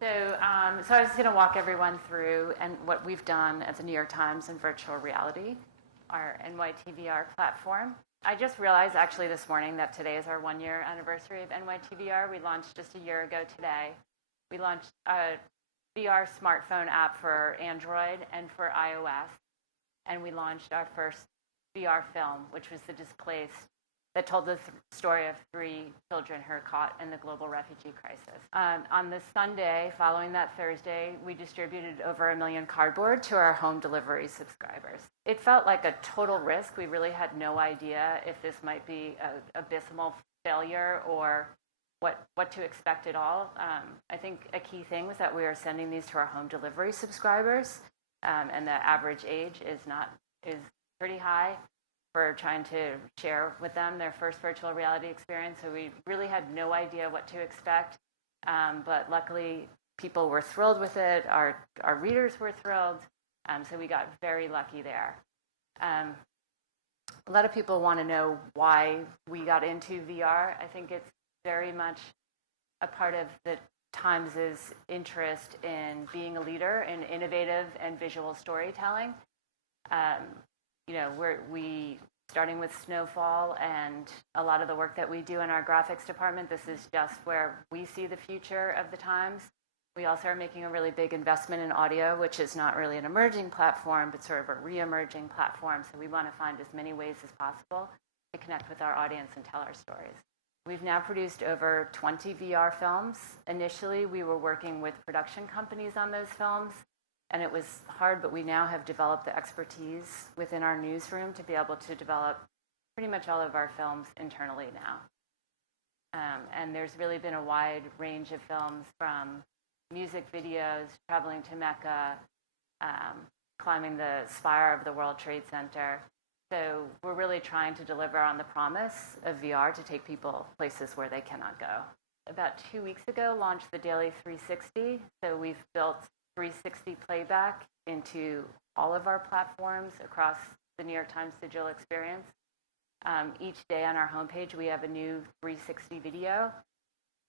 So I was going to walk everyone through and what we've done at the New York Times and virtual reality, our NYTVR platform. I just realized actually this morning that today is our 1-year anniversary of NYTVR. We launched just a year ago today. We launched a VR smartphone app for Android and for iOS. And we launched our first VR film, which was The Displaced, that told the story of 3 children who are caught in the global refugee crisis. On the Sunday, following that Thursday, we distributed over 1 million cardboard to our home delivery subscribers. It felt like a total risk. We really had no idea if this might be an abysmal failure or what to expect at all. I think a key thing was that we were sending these to our home delivery subscribers, and the average age is pretty high. For trying to share with them their first virtual reality experience. So we really had no idea what to expect, but luckily people were thrilled with it. Our readers were thrilled, so we got very lucky there. A lot of people want to know why we got into VR. I think it's very much a part of the Times' interest in being a leader in innovative and visual storytelling. We starting with Snowfall and a lot of the work that we do in our graphics department, this is just where we see the future of the Times. We also are making a really big investment in audio, which is not really an emerging platform, but sort of a re-emerging platform. So we want to find as many ways as possible to connect with our audience and tell our stories. We've now produced over 20 VR films. Initially, we were working with production companies on those films, and it was hard, but we now have developed the expertise within our newsroom to be able to develop pretty much all of our films internally now. And there's really been a wide range of films, from music videos, traveling to Mecca, climbing the spire of the World Trade Center. So we're really trying to deliver on the promise of VR to take people places where they cannot go. About 2 weeks ago, launched the Daily 360. So we've built 360 playback into all of our platforms across the New York Times digital experience. Each day on our homepage, we have a new 360 video.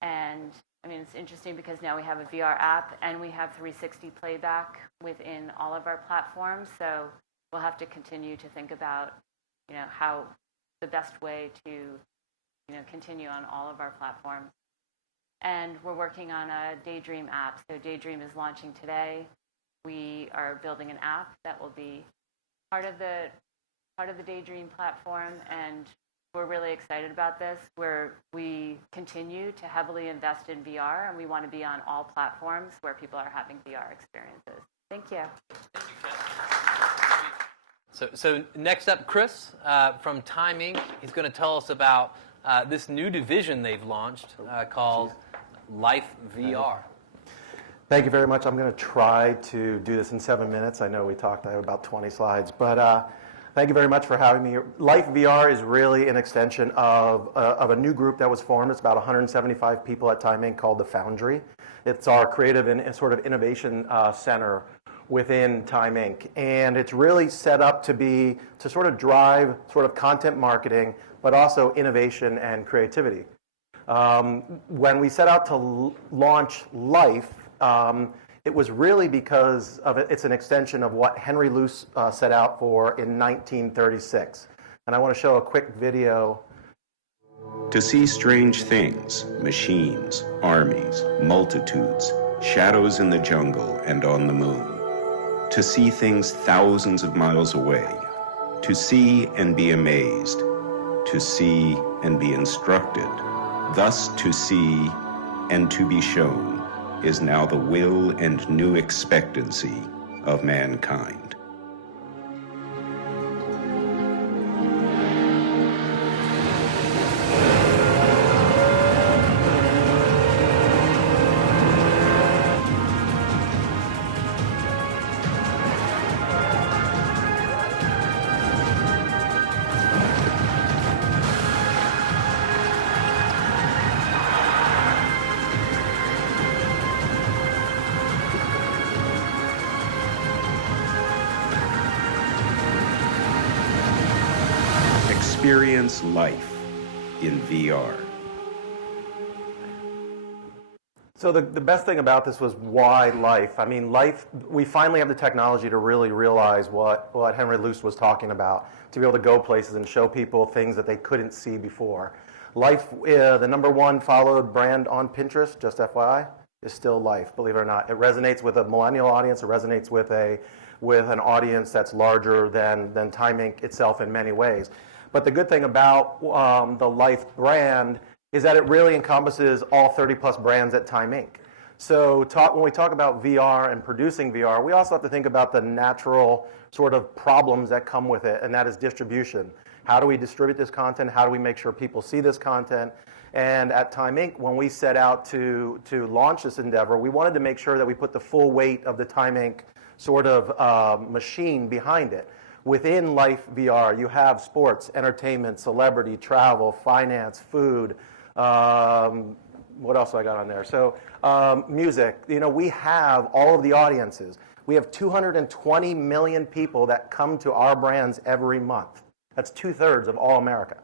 And I mean, it's interesting because now we have a VR app and we have 360 playback within all of our platforms. So we'll have to continue to think about, how the best way to, continue on all of our platforms. And we're working on a Daydream app. So Daydream is launching today. We are building an app that will be part of the Daydream platform, and we're really excited about this. We continue to heavily invest in VR, and we want to be on all platforms where people are having VR experiences. Thank you. Thank you, Kat. So next up, Chris from Time Inc. He's going to tell us about this new division they've launched called Life VR. Thank you very much. I'm going to try to do this in 7 minutes. I know I have about 20 slides, but thank you very much for having me. Life VR is really an extension of a new group that was formed. It's about 175 people at Time Inc. called The Foundry. It's our creative and sort of innovation center within Time Inc. And it's really set up to sort of drive sort of content marketing, but also innovation and creativity. When we set out to launch Life, it was really because it's an extension of what Henry Luce set out for in 1936. And I want to show a quick video. To see strange things, machines, armies, multitudes, shadows in the jungle and on the moon. To see things thousands of miles away. To see and be amazed. To see and be instructed. Thus to see and to be shown is now the will and new expectancy of mankind. Experience life in VR. So the best thing about this was why life? I mean, life, we finally have the technology to really realize what Henry Luce was talking about, to be able to go places and show people things that they couldn't see before. Life, the #1 followed brand on Pinterest, just FYI, is still Life, believe it or not. It resonates with a millennial audience. It resonates with an audience that's larger than Time Inc. itself in many ways. But the good thing about the Life brand is that it really encompasses all 30-plus brands at Time Inc. So when we talk about VR and producing VR, we also have to think about the natural sort of problems that come with it, and that is distribution. How do we distribute this content? How do we make sure people see this content? And at Time Inc., when we set out to launch this endeavor, we wanted to make sure that we put the full weight of the Time Inc. sort of machine behind it. Within Life VR, you have sports, entertainment, celebrity, travel, finance, food. What else do I got on there? So music. We have all of the audiences. We have 220 million people that come to our brands every month. That's 2/3 of all America.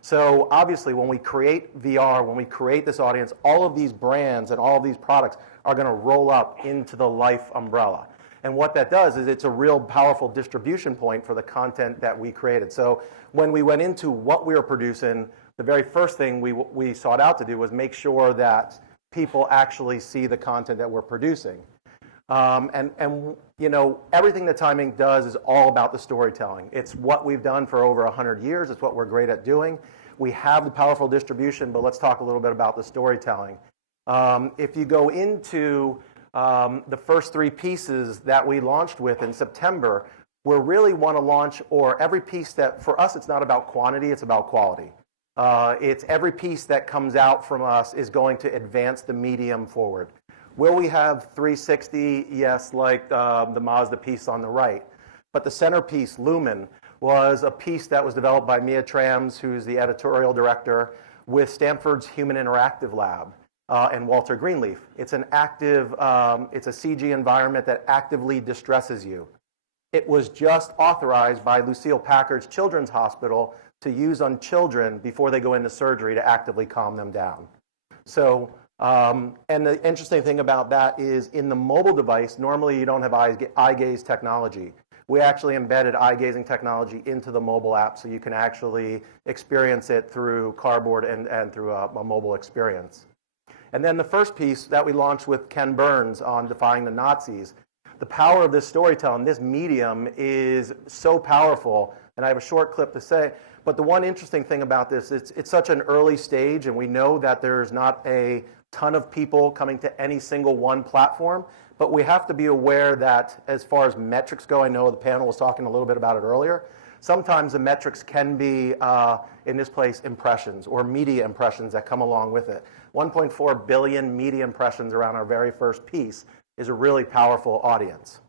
So obviously, when we create VR, when we create this audience, all of these brands and all of these products are going to roll up into the Life umbrella. And what that does is it's a real powerful distribution point for the content that we created. So when we went into what we were producing, the very first thing we sought out to do was make sure that people actually see the content that we're producing. Everything that Time Inc. does is all about the storytelling. It's what we've done for over 100 years. It's what we're great at doing. We have the powerful distribution, but let's talk a little bit about the storytelling. If you go into the first 3 pieces that we launched with in September, we really want to launch, or every piece that, for us, it's not about quantity, it's about quality. It's every piece that comes out from us is going to advance the medium forward. Will we have 360? Yes, like the Mazda piece on the right. But the centerpiece, Lumen, was a piece that was developed by Mia Trams, who's the editorial director, with Stanford's Human Interactive Lab and Walter Greenleaf. It's an active, it's a CG environment that actively distresses you. It was just authorized by Lucille Packard's Children's Hospital to use on children before they go into surgery to actively calm them down. So, and the interesting thing about that is in the mobile device, normally you don't have eye gaze technology. We actually embedded eye gazing technology into the mobile app so you can actually experience it through cardboard and through a mobile experience. And then the first piece that we launched with Ken Burns on Defying the Nazis, the power of this storytelling, this medium is so powerful, and I have a short clip to say, but the one interesting thing about this, it's such an early stage, and we know that there's not a ton of people coming to any single one platform, but we have to be aware that as far as metrics go, I know the panel was talking a little bit about it earlier, sometimes the metrics can be, in this place, impressions or media impressions that come along with it. 1.4 billion media impressions around our very first piece is a really powerful audience.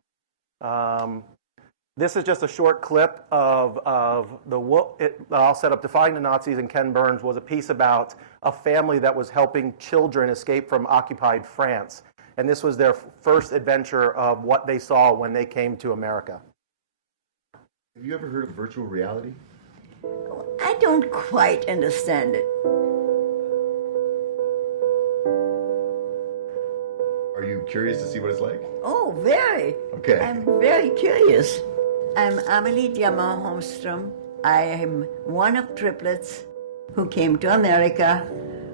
This is just a short clip of I'll set up Defying the Nazis, and Ken Burns was a piece about a family that was helping children escape from occupied France. And this was their first adventure of what they saw when they came to America. Have you ever heard of virtual reality? I don't quite understand it. Are you curious to see what it's like? Oh, very. Okay. I'm very curious. I'm Amelie Diamant Holmstrom. I am one of triplets who came to America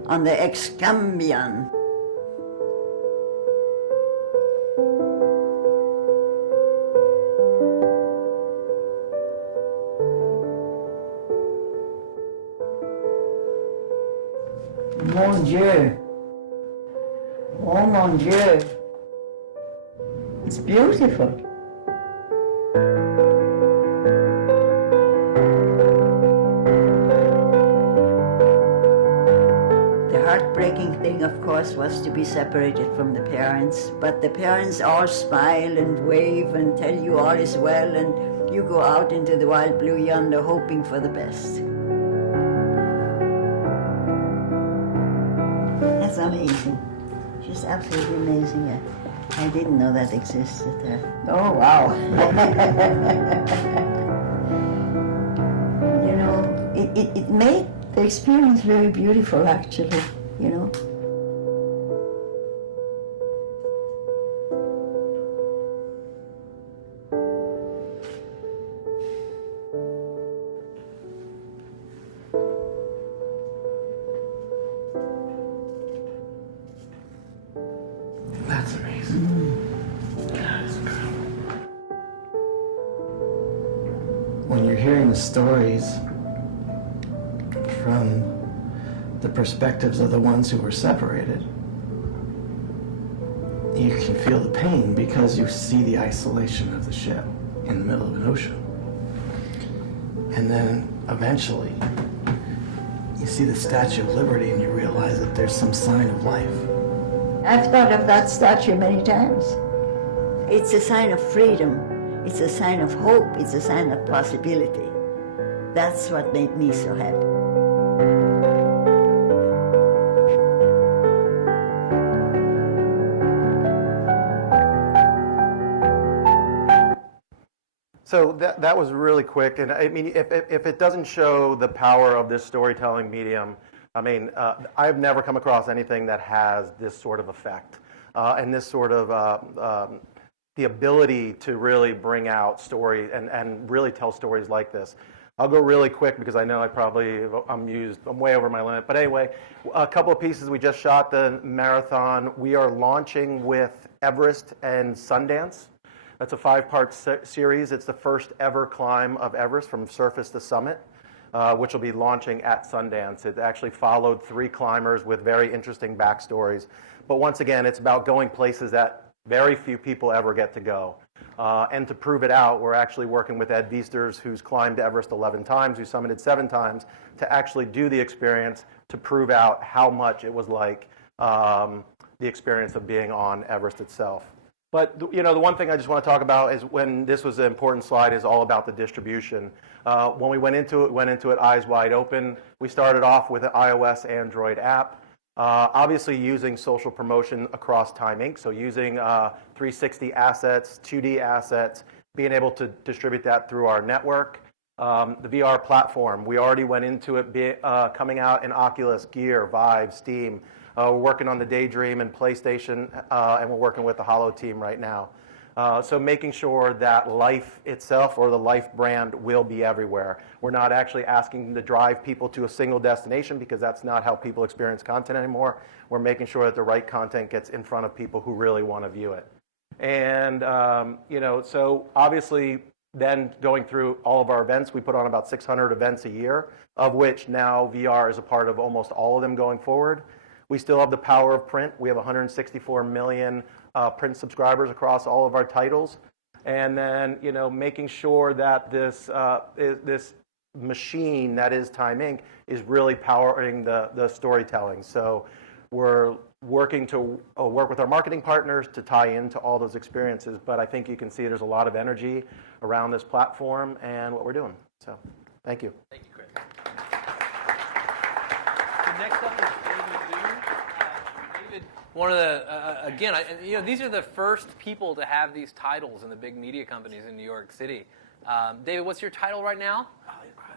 on the Excambian. Mon Dieu. Oh, mon Dieu. It's beautiful. The heartbreaking thing, of course, was to be separated from the parents. But the parents all smile and wave and tell you all is well, and you go out into the wild blue yonder hoping for the best. That's amazing. She's absolutely amazing. I didn't know that existed there. Oh, wow. You know, it made the experience very beautiful, actually, you know. That's amazing. That is incredible. When you're hearing the stories from the perspectives of the ones who were separated, you can feel the pain because you see the isolation of the ship in the middle of an ocean. And then eventually, you see the Statue of Liberty and you realize that there's some sign of life. I've thought of that statue many times. It's a sign of freedom. It's a sign of hope. It's a sign of possibility. That's what made me so happy. So that was really quick, and I mean, if it doesn't show the power of this storytelling medium, I mean, I've never come across anything that has this sort of effect, and this sort of the ability to really bring out story and really tell stories like this. I'll go really quick because I know I'm way over my limit. But anyway, a couple of pieces we just shot the marathon. We are launching with Everest and Sundance. That's a 5-part series. It's the first ever climb of Everest from surface to summit, which will be launching at Sundance. It actually followed 3 climbers with very interesting backstories. But once again, it's about going places that very few people ever get to go. And to prove it out, we're actually working with Ed Viesters, who's climbed Everest 11 times, who summited 7 times, to actually do the experience to prove out how much it was like the experience of being on Everest itself. But you know, the one thing I just want to talk about is when this was an important slide is all about the distribution. When we went into it eyes wide open. We started off with an iOS, Android app, obviously using social promotion across Time Inc. So using 360 assets, 2D assets, being able to distribute that through our network. The VR platform, we already went into it coming out in Oculus, Gear, Vive, Steam. We're working on the Daydream and PlayStation, and we're working with the Holo team right now. So making sure that Life itself, or the Life brand, will be everywhere. We're not actually asking to drive people to a single destination because that's not how people experience content anymore. We're making sure that the right content gets in front of people who really want to view it. And, you know, so obviously then going through all of our events, we put on about 600 events a year, of which now VR is a part of almost all of them going forward. We still have the power of print. We have 164 million print subscribers across all of our titles. And then, you know, making sure that this machine that is Time Inc. is really powering the storytelling. So we're working to work with our marketing partners to tie into all those experiences. But I think you can see there's a lot of energy around this platform and what we're doing. So thank you. Thank you, Chris. So next up is David, one of the, again, you know, these are the first people to have these titles in the big media companies in New York City. David, what's your title right now?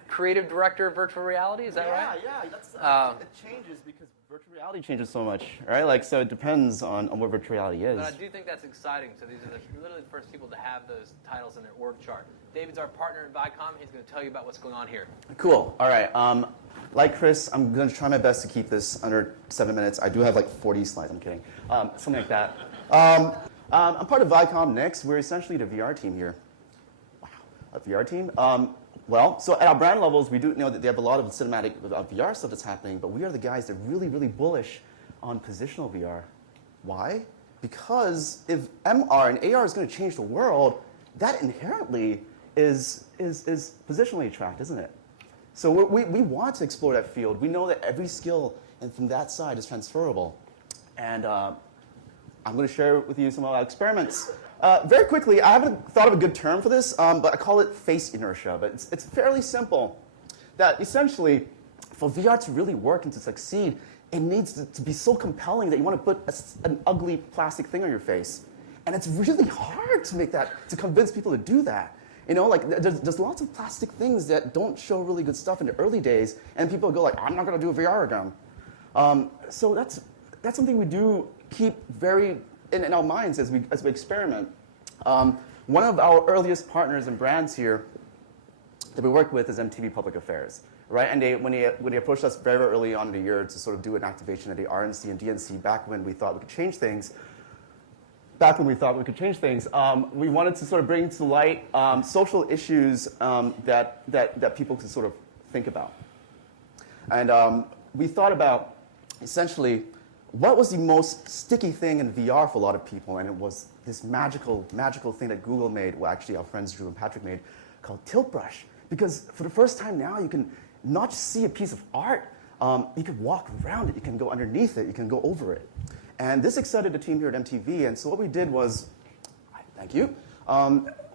Creative Director of Virtual Reality, is that right? Yeah, that's, it changes because virtual reality changes so much, right? Like, so it depends on what virtual reality is. But I do think that's exciting. So these are literally the first people to have those titles in their org chart. David's our partner in Viacom. He's going to tell you about what's going on here. Cool. All right. Like Chris, I'm going to try my best to keep this under 7 minutes. I do have like 40 slides. I'm kidding. Something like that. I'm part of Viacom Next. We're essentially the VR team here. Wow, a VR team? Well, so at our brand levels, we do know that they have a lot of cinematic VR stuff that's happening, but we are the guys that are really, really bullish on positional VR. Why? Because if MR and AR is going to change the world, that inherently is positionally tracked, isn't it? So we want to explore that field. We know that every skill and from that side is transferable. And I'm going to share with you some of our experiments. Very quickly, I haven't thought of a good term for this, but I call it face inertia. But it's fairly simple. That essentially, for VR to really work and to succeed, it needs to be so compelling that you want to put an ugly plastic thing on your face. And it's really hard to make that, to convince people to do that. You know, like there's lots of plastic things that don't show really good stuff in the early days, and people go like, I'm not going to do VR again. So that's something we do keep very in our minds as we experiment. One of our earliest partners and brands here that we work with is MTV Public Affairs, right? And when they approached us very early on in the year to sort of do an activation at the RNC and DNC back when we thought we could change things, back when we thought we could change things, we wanted to sort of bring to light social issues that people could sort of think about. And we thought about, essentially, what was the most sticky thing in VR for a lot of people, and it was this magical thing that Google made, well, actually our friends Drew and Patrick made, called Tilt Brush. Because for the first time now, you can not just see a piece of art, you can walk around it, you can go underneath it, you can go over it. And this excited the team here at MTV, and so what we did was, thank you,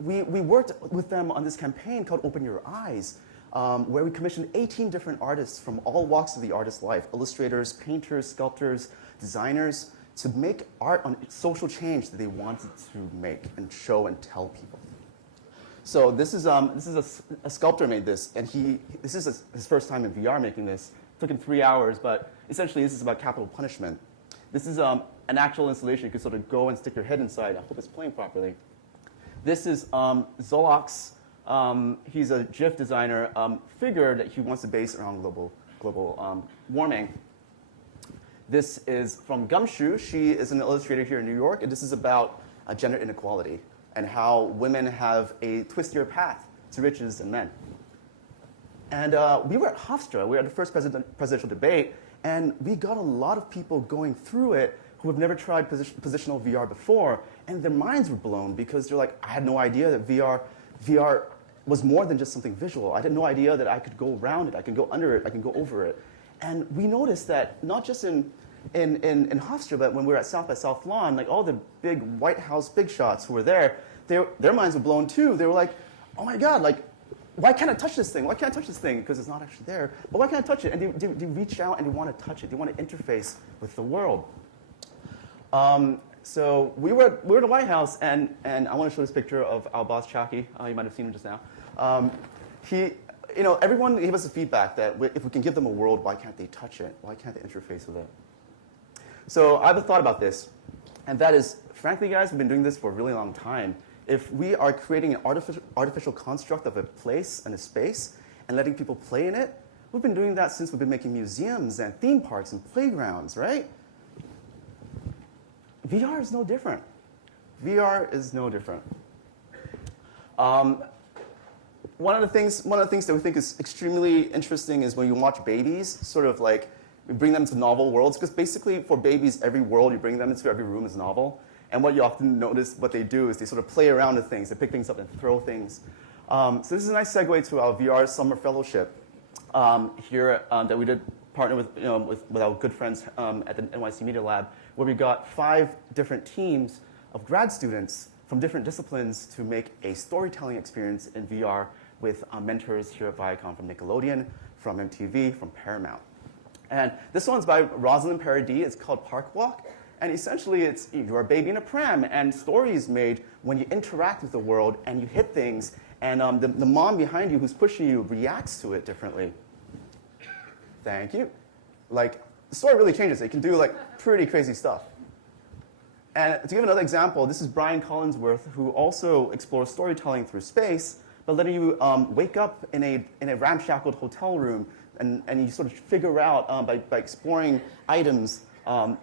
we worked with them on this campaign called Open Your Eyes, where we commissioned 18 different artists from all walks of the artist's life, illustrators, painters, sculptors, designers, to make art on social change that they wanted to make and show and tell people. So this is a sculptor made this, and this is his first time in VR making this. It took him 3 hours, but essentially this is about capital punishment. This is an actual installation. You can sort of go and stick your head inside. I hope it's playing properly. This is Zolox. He's a GIF designer, figure that he wants to base around global warming. This is from Gumshoe. She is an illustrator here in New York, and this is about gender inequality and how women have a twistier path to riches than men. And we were at Hofstra. We were at the first presidential debate, and we got a lot of people going through it who have never tried positional VR before, and their minds were blown because they're like, I had no idea that VR was more than just something visual. I had no idea that I could go around it, I can go under it, I can go over it. And we noticed that not just in Hofstra, but when we were at South by South Lawn, like all the big White House big shots who were there, their minds were blown too. They were like, oh my God, like, why can't I touch this thing? Why can't I touch this thing? Because it's not actually there. But why can't I touch it? And they reach out and they want to touch it. They want to interface with the world. So we were at the White House, and I want to show this picture of our boss, Chaki. You might have seen him just now. Everyone gave us the feedback that if we can give them a world, why can't they touch it? Why can't they interface with it? So I have a thought about this, and that is, frankly, guys, we've been doing this for a really long time. If we are creating an artificial construct of a place and a space and letting people play in it, we've been doing that since we've been making museums and theme parks and playgrounds, right? VR is no different. VR is no different. One of the things that we think is extremely interesting is when you watch babies, sort of like we bring them to novel worlds, because basically for babies, every world you bring them into, every room is novel. And what you often notice what they do is they sort of play around with things. They pick things up and throw things. So this is a nice segue to our VR summer fellowship here that we did partner with our good friends at the NYC Media Lab, where we got 5 different teams of grad students from different disciplines to make a storytelling experience in VR with mentors here at Viacom from Nickelodeon, from MTV, from Paramount. And this one's by Rosalind Paradis. It's called Park Walk. And essentially, it's you're a baby in a pram, and stories made when you interact with the world and you hit things, and the mom behind you who's pushing you reacts to it differently. Thank you. Like, the story really changes. It can do, like, pretty crazy stuff. And to give another example, this is Brian Collinsworth, who also explores storytelling through space, but letting you wake up in a ramshackled hotel room, and you sort of figure out by exploring items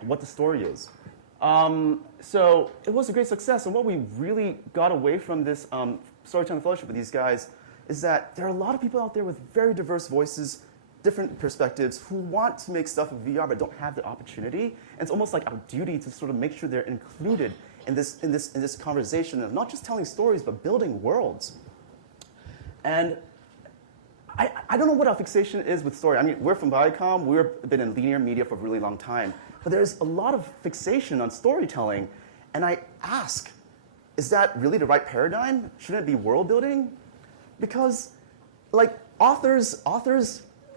what the story is. So it was a great success, and what we really got away from this storytelling fellowship with these guys is that there are a lot of people out there with very diverse voices, different perspectives, who want to make stuff with VR but don't have the opportunity. And it's almost like our duty to sort of make sure they're included in this conversation of not just telling stories but building worlds. And I don't know what our fixation is with story. I mean, we're from Viacom. We've been in linear media for a really long time. But there's a lot of fixation on storytelling. And I ask, is that really the right paradigm? Shouldn't it be world building? Because, like, authors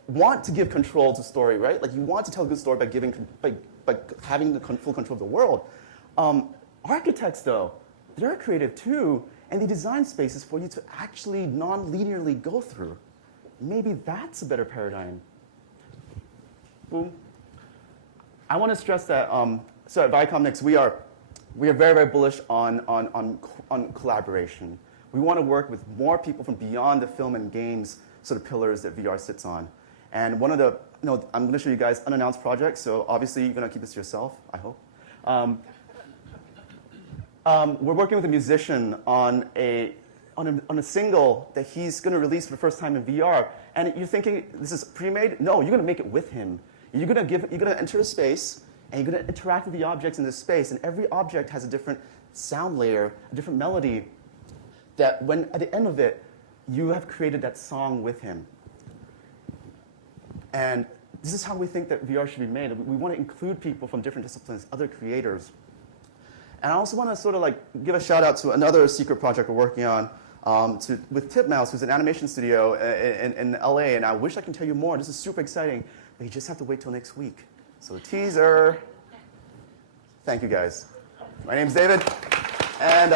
want to give control to story, right? Like, you want to tell a good story by having the full control of the world. Architects, though, they're creative too, and they design spaces for you to actually non-linearly go through. Maybe that's a better paradigm. Boom. I want to stress that, so at Viacom Next, we are very, very bullish on collaboration. We want to work with more people from beyond the film and games sort of pillars that VR sits on. And one of the, I'm going to show you guys unannounced projects, so obviously you're going to keep this to yourself, I hope. we're working with a musician on a single that he's going to release for the first time in VR. And you're thinking, this is pre-made? No, you're going to make it with him. You're going to enter a space, and you're going to interact with the objects in this space. And every object has a different sound layer, a different melody, that when at the end of it, you have created that song with him. And this is how we think that VR should be made. We want to include people from different disciplines, other creators. And I also want to sort of like give a shout out to another secret project we're working on with Titmouse, who's an animation studio in LA. And I wish I can tell you more. This is super exciting, but you just have to wait till next week. So teaser. Thank you guys. My name's David, and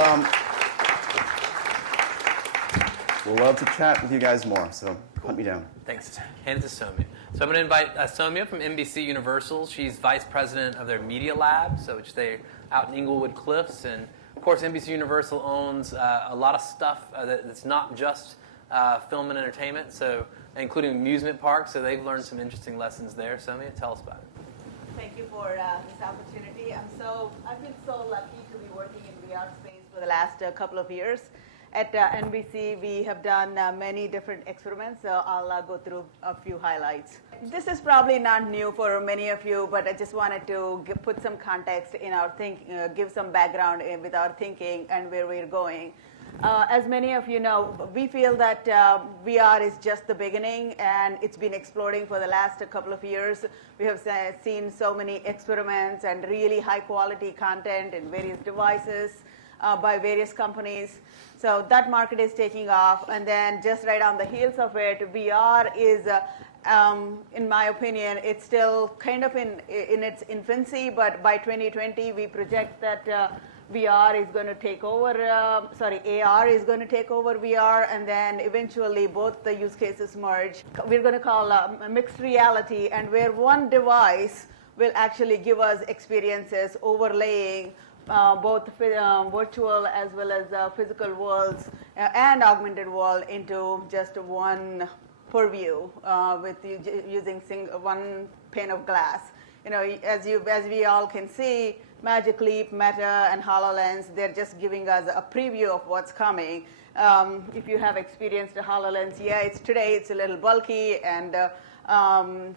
we'll love to chat with you guys more. So hunt me down. Thanks. Hand it to Sowmya. So I'm going to invite Sowmya from NBCUniversal. She's vice president of their media lab, so which they're out in Inglewood Cliffs. And of course, NBCUniversal owns a lot of stuff that's not just film and entertainment, so including amusement parks. So they've learned some interesting lessons there. Sowmya, tell us about it. Thank you for this opportunity. I've been so lucky to be working in VR space for the last couple of years. At NBC, we have done many different experiments, so I'll go through a few highlights. This is probably not new for many of you, but I just wanted to put some context in our thinking, give some background with our thinking and where we're going. As many of you know, we feel that VR is just the beginning, and it's been exploding for the last couple of years. We have seen so many experiments and really high-quality content in various devices by various companies. So that market is taking off. And then just right on the heels of it, VR is, in my opinion, it's still kind of in its infancy, but by 2020, we project that VR is going to take over, AR is going to take over VR, and then eventually both the use cases merge. We're going to call mixed reality, and where one device will actually give us experiences overlaying both virtual as well as physical worlds and augmented world into just one purview with using one pane of glass. You know, as we all can see, Magic Leap, Meta, and HoloLens, they're just giving us a preview of what's coming. If you have experienced a HoloLens, today it's a little bulky, and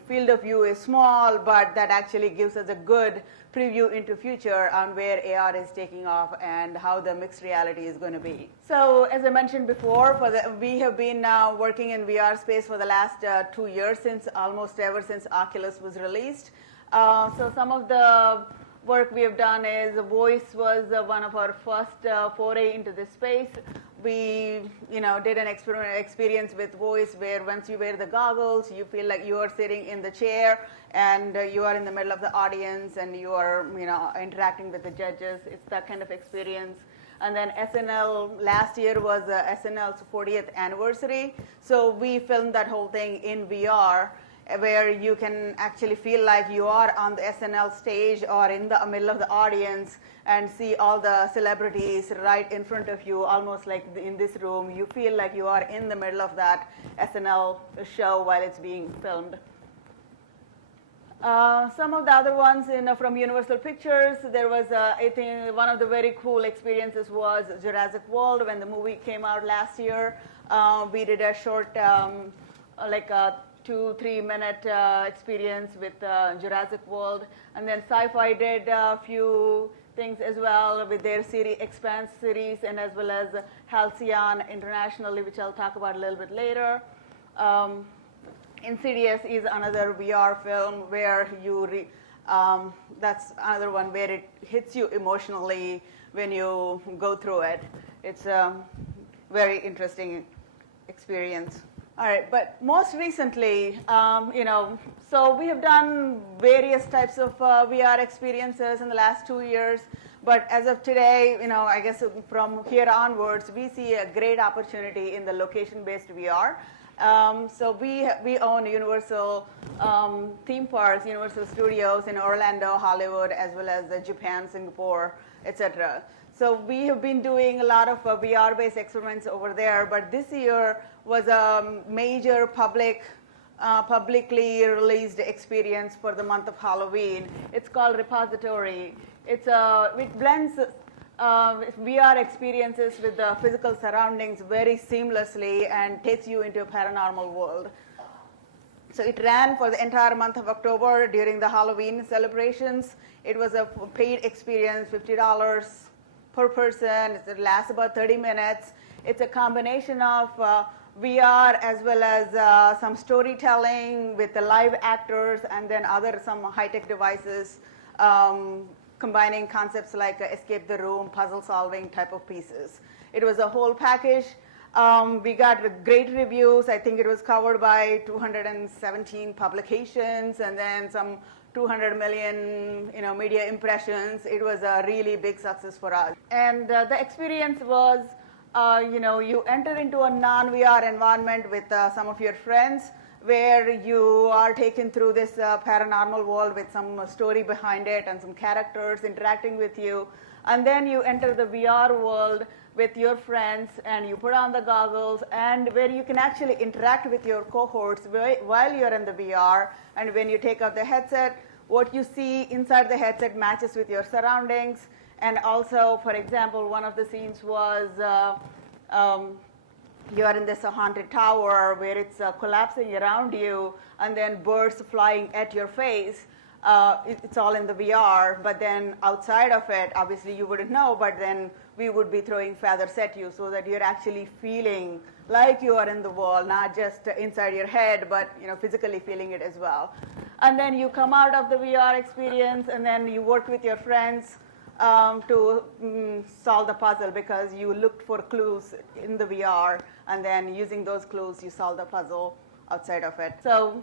field of view is small, but that actually gives us a good preview into future on where AR is taking off and how the mixed reality is going to be. So as I mentioned before, we have been now working in VR space for the last 2 years, almost ever since Oculus was released. So some of the work we have done is voice was one of our first foray into this space. We did an experience with voice where once you wear the goggles, you feel like you are sitting in the chair and you are in the middle of the audience and you are interacting with the judges. It's that kind of experience. And then SNL, last year was SNL's 40th anniversary. So we filmed that whole thing in VR, where you can actually feel like you are on the SNL stage or in the middle of the audience and see all the celebrities right in front of you, almost like in this room. You feel like you are in the middle of that SNL show while it's being filmed. Some of the other ones from Universal Pictures, there was, I think, one of the very cool experiences was Jurassic World. When the movie came out last year, we did a short, 2-3 minute experience with Jurassic World. And then Sci-Fi did a few things as well with their Expanse series, and as well as Halcyon internationally, which I'll talk about a little bit later. Insidious is another VR film where that's another one where it hits you emotionally when you go through it. It's a very interesting experience. All right, but most recently, so we have done various types of VR experiences in the last 2 years. But as of today, I guess from here onwards, we see a great opportunity in the location-based VR. So we own Universal theme parks, Universal Studios in Orlando, Hollywood, as well as Japan, Singapore, etc. So we have been doing a lot of VR-based experiments over there, but this year was a major publicly released experience for the month of Halloween. It's called Repository. It blends VR experiences with the physical surroundings very seamlessly and takes you into a paranormal world. So it ran for the entire month of October during the Halloween celebrations. It was a paid experience, $50 per person. It lasts about 30 minutes. It's a combination of VR as well as some storytelling with the live actors and then some high-tech devices, combining concepts like escape the room, puzzle solving type of pieces. It was a whole package. We got great reviews. I think it was covered by 217 publications and then some 200 million media impressions. It was a really big success for us. And the experience was, you enter into a non-VR environment with some of your friends where you are taken through this paranormal world with some story behind it and some characters interacting with you. And then you enter the VR world with your friends and you put on the goggles and where you can actually interact with your cohorts while you're in the VR. And when you take out the headset, what you see inside the headset matches with your surroundings. And also, for example, one of the scenes was you are in this haunted tower where it's collapsing around you and then birds flying at your face. It's all in the VR, but then outside of it, obviously you wouldn't know, but then we would be throwing feathers at you so that you're actually feeling like you are in the world, not just inside your head, but physically feeling it as well. And then you come out of the VR experience and then you work with your friends to solve the puzzle because you looked for clues in the VR and then using those clues you solve the puzzle outside of it. So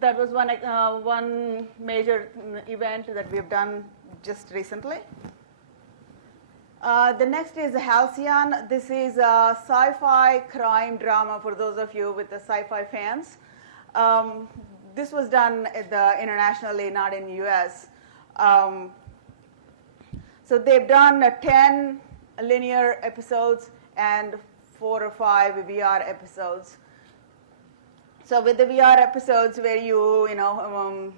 that was one major event that we've done just recently. The next is Halcyon. This is a sci-fi crime drama for those of you with the sci-fi fans. This was done internationally, not in US. So they've done 10 linear episodes and 4 or 5 VR episodes. So with the VR episodes where you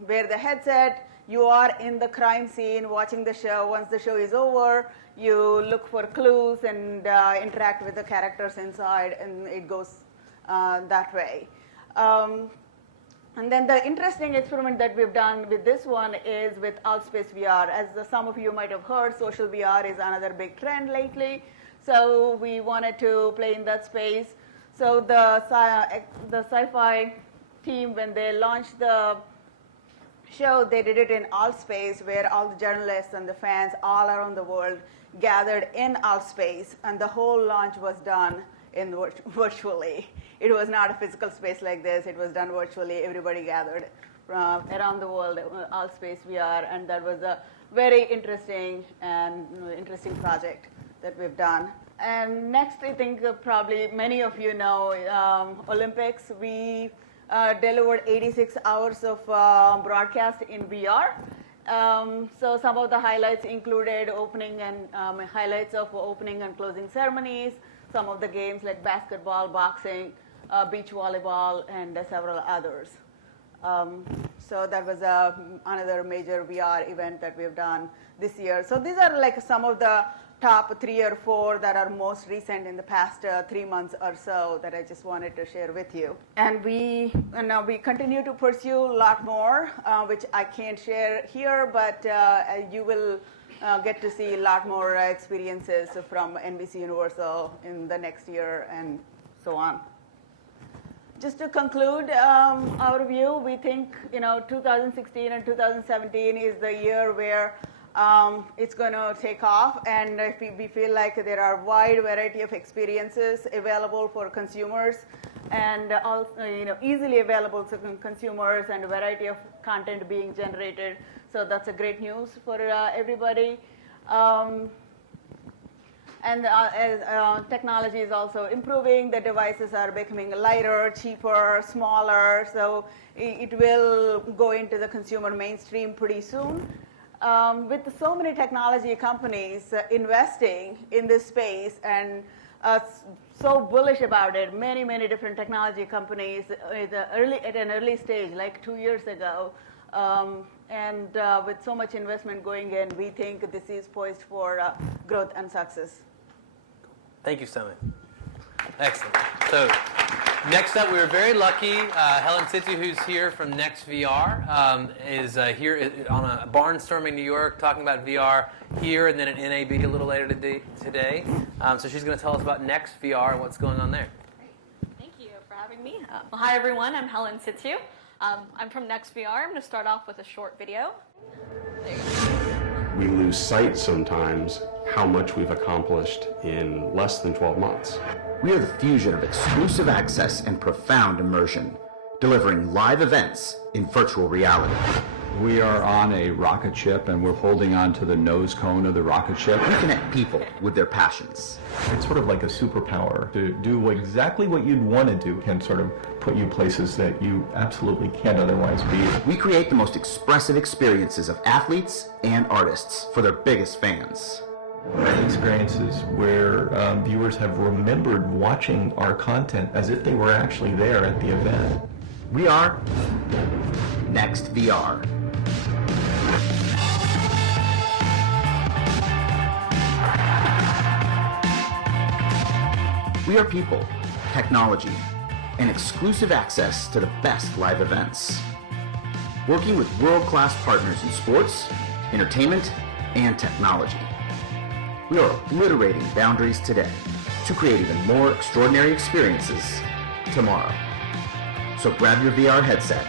wear the headset, you are in the crime scene watching the show. Once the show is over, you look for clues and interact with the characters inside, and it goes that way. And then the interesting experiment that we've done with this one is with AltSpace VR. As some of you might have heard, social VR is another big trend lately. So we wanted to play in that space. So the sci-fi team, when they launched the show, they did it in AltSpace, where all the journalists and the fans all around the world gathered in AltSpace, and the whole launch was done virtually. It was not a physical space like this. It was done virtually. Everybody gathered around the world, AltSpace VR, and that was a very interesting project that we've done. And next, I think probably many of you know Olympics. We delivered 86 hours of broadcast in VR. So some of the highlights included highlights of opening and closing ceremonies, some of the games like basketball, boxing, beach volleyball, and several others. So that was another major VR event that we've done this year. So these are like some of the top 3 or 4 that are most recent in the past 3 months or so that I just wanted to share with you. And we continue to pursue a lot more, which I can't share here, but you will get to see a lot more experiences from NBCUniversal in the next year and so on. Just to conclude our view, we think 2016 and 2017 is the year where it's going to take off, and we feel like there are a wide variety of experiences available for consumers, and also easily available to consumers, and a variety of content being generated. So that's a great news for everybody. And as technology is also improving, the devices are becoming lighter, cheaper, smaller. So it will go into the consumer mainstream pretty soon. With so many technology companies investing in this space and so bullish about it, many different technology companies at an early stage, like 2 years ago, And with so much investment going in, we think this is poised for growth and success. Thank you, Sowmya. Excellent. So next up, we were very lucky. Helen Situ, who's here from NextVR, is here on a barnstorming New York talking about VR here and then at NAB a little later today. So she's going to tell us about NextVR and what's going on there. Great. Thank you for having me. Well, hi, everyone. I'm Helen Situ. I'm from NextVR. I'm going to start off with a short video. There you go. We lose sight sometimes how much we've accomplished in less than 12 months. We are the fusion of exclusive access and profound immersion, delivering live events in virtual reality. We are on a rocket ship and we're holding on to the nose cone of the rocket ship. We connect people with their passions. It's sort of like a superpower. To do exactly what you'd want to do can sort of put you places that you absolutely can't otherwise be. We create the most expressive experiences of athletes and artists for their biggest fans. Experiences where viewers have remembered watching our content as if they were actually there at the event. We are NextVR. We are people, technology, and exclusive access to the best live events. Working with world-class partners in sports, entertainment, and technology. We are obliterating boundaries today to create even more extraordinary experiences tomorrow. So grab your VR headset,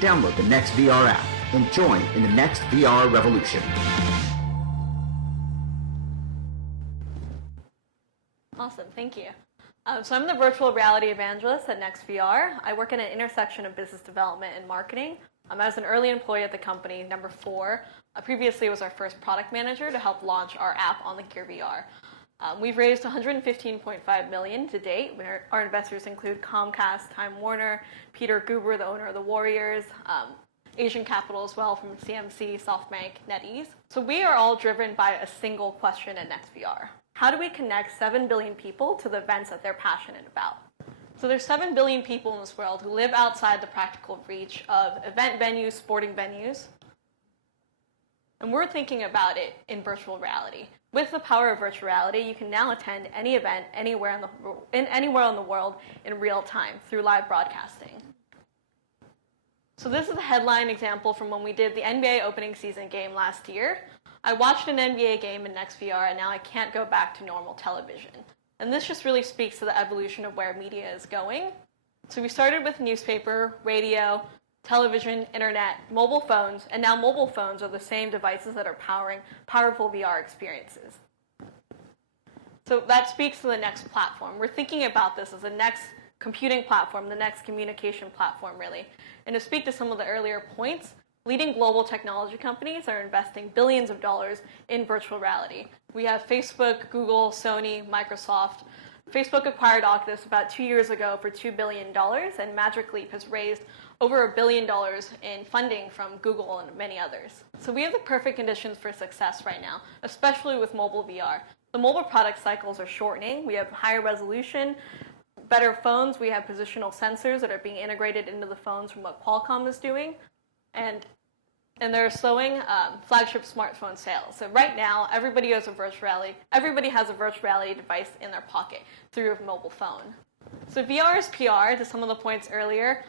download the NextVR app, and join in the NextVR revolution. Awesome, thank you. So I'm the virtual reality evangelist at NextVR. I work at an intersection of business development and marketing. I was an early employee at the company, number 4. Previously, I was our first product manager to help launch our app on the Gear VR. We've raised $115.5 million to date. Our investors include Comcast, Time Warner, Peter Guber, the owner of the Warriors, Asian Capital as well from CMC, SoftBank, NetEase. So we are all driven by a single question at NextVR. How do we connect 7 billion people to the events that they're passionate about? So there's 7 billion people in this world who live outside the practical reach of event venues, sporting venues. And we're thinking about it in virtual reality. With the power of virtual reality, you can now attend any event anywhere in the world in real time through live broadcasting. So this is a headline example from when we did the NBA opening season game last year. I watched an NBA game in NextVR, and now I can't go back to normal television. And this just really speaks to the evolution of where media is going. So we started with newspaper, radio, television, internet, mobile phones, and now mobile phones are the same devices that are powering powerful VR experiences. So that speaks to the next platform. We're thinking about this as the next computing platform, the next communication platform, really. And to speak to some of the earlier points, leading global technology companies are investing billions of dollars in virtual reality. We have Facebook, Google, Sony, Microsoft. Facebook acquired Oculus about 2 years ago for $2 billion, and Magic Leap has raised over $1 billion in funding from Google and many others. So we have the perfect conditions for success right now, especially with mobile VR. The mobile product cycles are shortening. We have higher resolution, better phones. We have positional sensors that are being integrated into the phones from what Qualcomm is doing. And they're slowing flagship smartphone sales. So right now, everybody has a virtual reality device in their pocket through a mobile phone. So VR is PR, to some of the points earlier.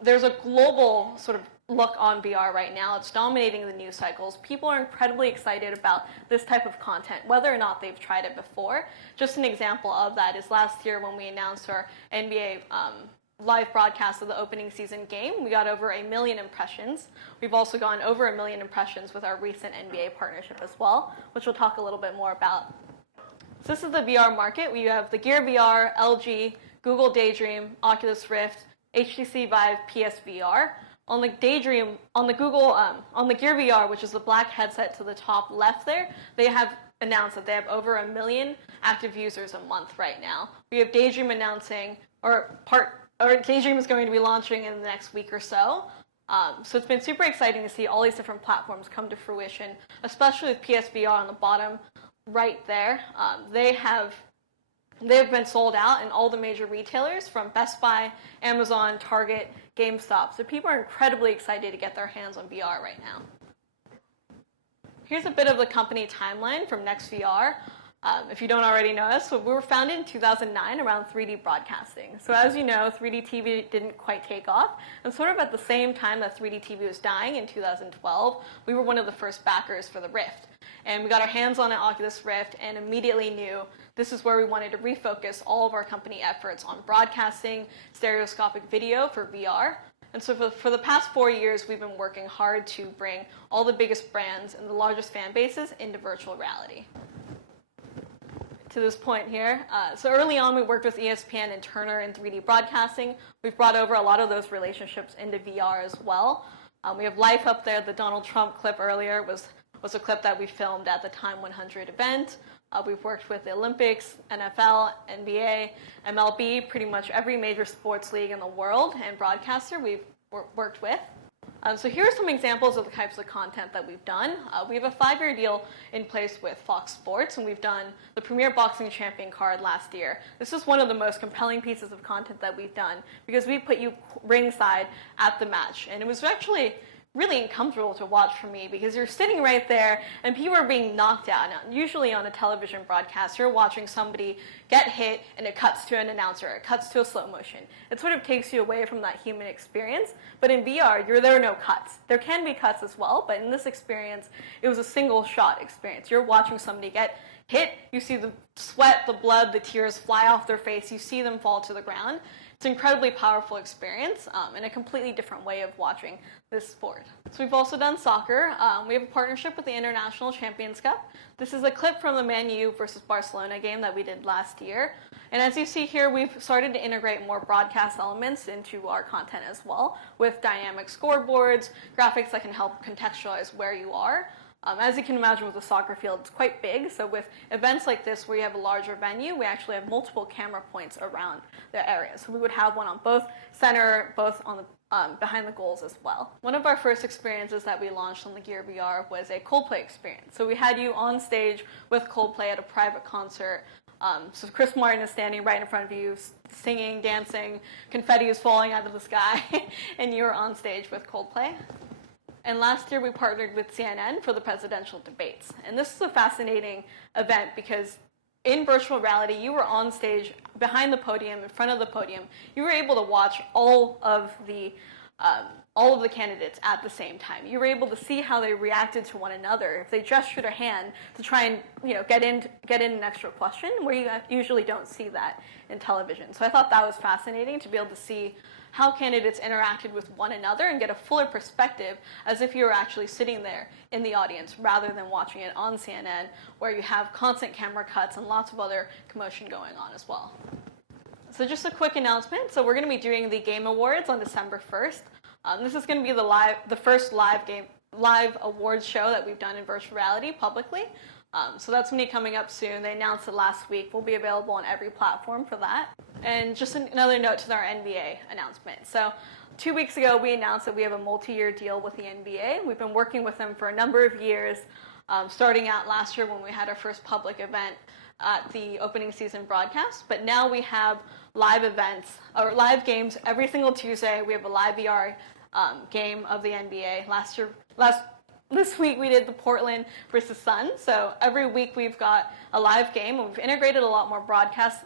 There's a global sort of look on VR right now. It's dominating the news cycles. People are incredibly excited about this type of content, whether or not they've tried it before. Just an example of that is last year when we announced our NBA live broadcast of the opening season game, we got over 1 million impressions. We've also gone over 1 million impressions with our recent NBA partnership as well, which we'll talk a little bit more about. So this is the VR market. We have the Gear VR, LG, Google Daydream, Oculus Rift, HTC Vive, PSVR. On the Gear VR, which is the black headset to the top left there, they have announced that they have over 1 million active users a month right now. We have Daydream announcing, Daydream is going to be launching in the next week or so. So it's been super exciting to see all these different platforms come to fruition, especially with PSVR on the bottom right there. They have They've been sold out in all the major retailers from Best Buy, Amazon, Target, GameStop. So people are incredibly excited to get their hands on VR right now. Here's a bit of the company timeline from NextVR. If you don't already know us, so we were founded in 2009 around 3D broadcasting. So as you know, 3D TV didn't quite take off. And sort of at the same time that 3D TV was dying in 2012, we were one of the first backers for the Rift. And we got our hands on an Oculus Rift and immediately knew this is where we wanted to refocus all of our company efforts on broadcasting, stereoscopic video for VR. And so for the past 4 years, we've been working hard to bring all the biggest brands and the largest fan bases into virtual reality. To this point here. So early on, we worked with ESPN and Turner in 3D broadcasting. We've brought over a lot of those relationships into VR as well. We have Life up there. The Donald Trump clip earlier was a clip that we filmed at the Time 100 event. We've worked with the Olympics, NFL, NBA, MLB, pretty much every major sports league in the world and broadcaster we've worked with. So here are some examples of the types of content that we've done. We have a 5-year deal in place with Fox Sports, and we've done the Premier Boxing Champion card last year. This is one of the most compelling pieces of content that we've done because we put you ringside at the match. And it was actually really uncomfortable to watch for me because you're sitting right there and people are being knocked out. Now, usually on a television broadcast, you're watching somebody get hit and it cuts to an announcer, it cuts to a slow motion. It sort of takes you away from that human experience. But in VR, there are no cuts. There can be cuts as well, but in this experience, it was a single shot experience. You're watching somebody get hit, you see the sweat, the blood, the tears fly off their face, you see them fall to the ground. It's an incredibly powerful experience and a completely different way of watching this sport. So we've also done soccer. We have a partnership with the International Champions Cup. This is a clip from the Man U versus Barcelona game that we did last year. And as you see here, we've started to integrate more broadcast elements into our content as well with dynamic scoreboards, graphics that can help contextualize where you are. As you can imagine with the soccer field, it's quite big. So with events like this where you have a larger venue, we actually have multiple camera points around the area. So we would have one on both center, both on the behind the goals as well. One of our first experiences that we launched on the Gear VR was a Coldplay experience. So we had you on stage with Coldplay at a private concert. So Chris Martin is standing right in front of you, singing, dancing, confetti is falling out of the sky, and you're on stage with Coldplay. And last year, we partnered with CNN for the presidential debates. And this is a fascinating event because in virtual reality, you were on stage behind the podium, in front of the podium. You were able to watch all of the candidates at the same time. You were able to see how they reacted to one another. If they gestured a hand to try and get in an extra question, where you usually don't see that in television. So I thought that was fascinating to be able to see how candidates interacted with one another and get a fuller perspective as if you were actually sitting there in the audience rather than watching it on CNN where you have constant camera cuts and lots of other commotion going on as well. So just a quick announcement. So we're going to be doing the Game Awards on December 1st. This is going to be the first live awards show that we've done in virtual reality publicly. So that's going to be coming up soon. They announced it last week. We'll be available on every platform for that. And just another note to our NBA announcement. So 2 weeks ago, we announced that we have a multi-year deal with the NBA. We've been working with them for a number of years, starting out last year when we had our first public event at the opening season broadcast. But now we have live events, or live games every single Tuesday. We have a live VR game of the NBA. This week we did the Portland versus Suns. So every week we've got a live game, and we've integrated a lot more broadcast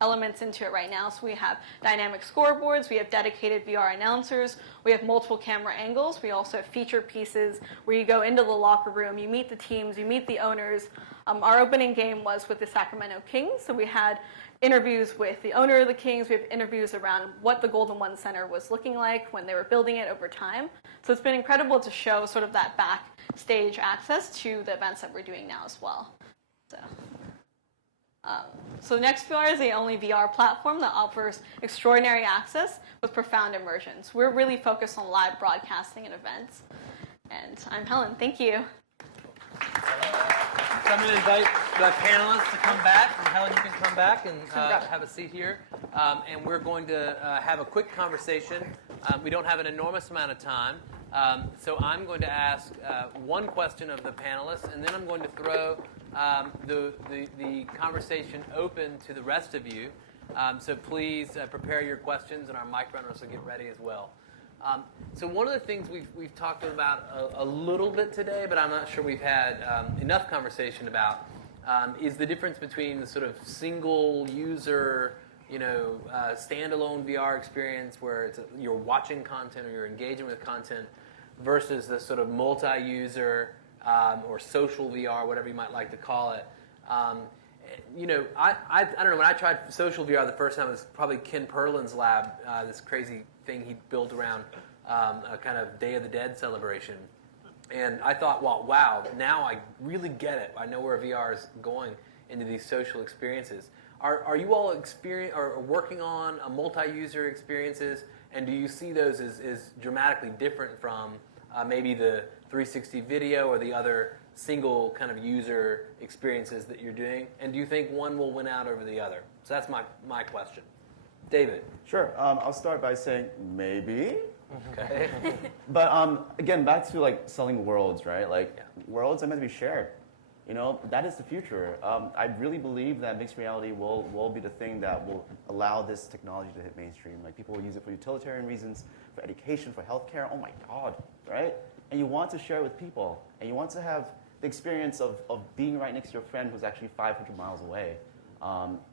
elements into it right now. So we have dynamic scoreboards, we have dedicated VR announcers, we have multiple camera angles, we also have feature pieces where you go into the locker room, you meet the teams, you meet the owners. Our opening game was with the Sacramento Kings, so we had interviews with the owner of the Kings, we have interviews around what the Golden One Center was looking like when they were building it over time. So it's been incredible to show sort of that backstage access to the events that we're doing now as well. So NextVR is the only VR platform that offers extraordinary access with profound immersion. So we're really focused on live broadcasting and events. And I'm Helen. Thank you. So I'm going to invite the panelists to come back. And Helen, you can come back and have a seat here. And we're going to have a quick conversation. We don't have an enormous amount of time. So I'm going to ask one question of the panelists, and then I'm going to throw the conversation open to the rest of you. So please prepare your questions, and our mic runners will get ready as well. So one of the things we've talked about a little bit today, but I'm not sure we've had enough conversation about, is the difference between the sort of single user, standalone VR experience where you're watching content or you're engaging with content versus the sort of multi-user or social VR, whatever you might like to call it. I don't know, when I tried social VR the first time, it was probably Ken Perlin's lab, this crazy thing he built around a kind of Day of the Dead celebration. And I thought, well, wow, now I really get it. I know where VR is going into these social experiences. Are you all working on a multi-user experiences, and do you see those as dramatically different from maybe the 360 video or the other single kind of user experiences that you're doing? And do you think one will win out over the other? So that's my question. David. Sure. I'll start by saying maybe. Okay. But again, back to like selling worlds, right? Worlds are meant to be shared. That is the future. I really believe that mixed reality will be the thing that will allow this technology to hit mainstream. Like, people will use it for utilitarian reasons, for education, for healthcare. Oh my God, right? And you want to share it with people, and you want to have the experience of being right next to your friend who's actually 500 miles away,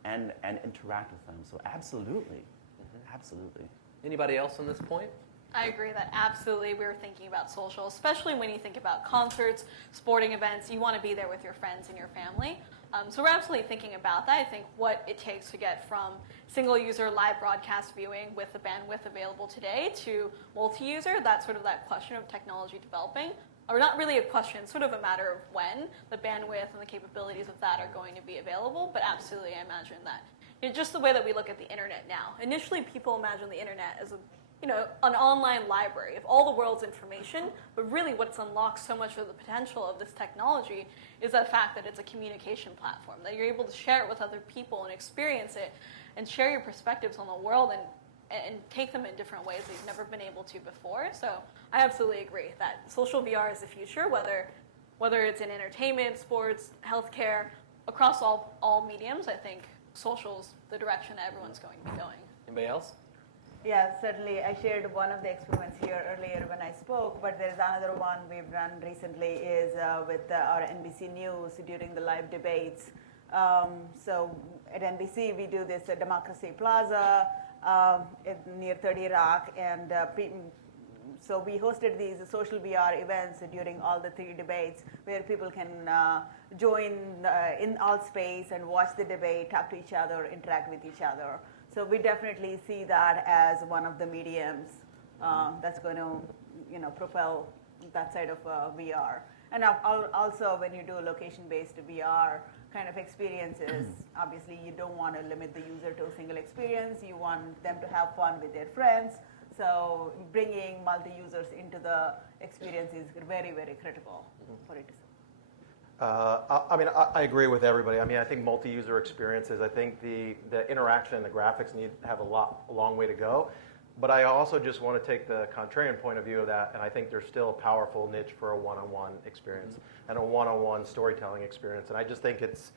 and interact with them. So absolutely, absolutely. Anybody else on this point? I agree that absolutely we were thinking about social, especially when you think about concerts, sporting events. You want to be there with your friends and your family. So we're absolutely thinking about that. I think what it takes to get from single-user live broadcast viewing with the bandwidth available today to multi-user, that's sort of that question of technology developing. Or not really a question, sort of a matter of when the bandwidth and the capabilities of that are going to be available. But absolutely, I imagine that. Just the way that we look at the internet now. Initially, people imagine the internet as an online library of all the world's information, but really what's unlocked so much of the potential of this technology is the fact that it's a communication platform, that you're able to share it with other people and experience it and share your perspectives on the world and take them in different ways that you've never been able to before. So I absolutely agree that social VR is the future, whether it's in entertainment, sports, healthcare, across all mediums. I think social's the direction that everyone's going to be going. Anybody else? Yeah, certainly. I shared one of the experiments here earlier when I spoke, but there's another one we've run recently is with our NBC News during the live debates. So at NBC, we do this Democracy Plaza near 30 Rock, and so we hosted these social VR events during all the 3 debates where people can join in all space and watch the debate, talk to each other, interact with each other. So we definitely see that as one of the mediums that's going to, propel that side of VR. And also, when you do location-based VR kind of experiences, obviously you don't want to limit the user to a single experience. You want them to have fun with their friends. So bringing multi-users into the experience is very, very critical for it to succeed. I agree with everybody. I think multi-user experiences, I think the interaction and the graphics have a long way to go. But I also just want to take the contrarian point of view of that, and I think there's still a powerful niche for a one-on-one experience and a one-on-one storytelling experience. And I just think it's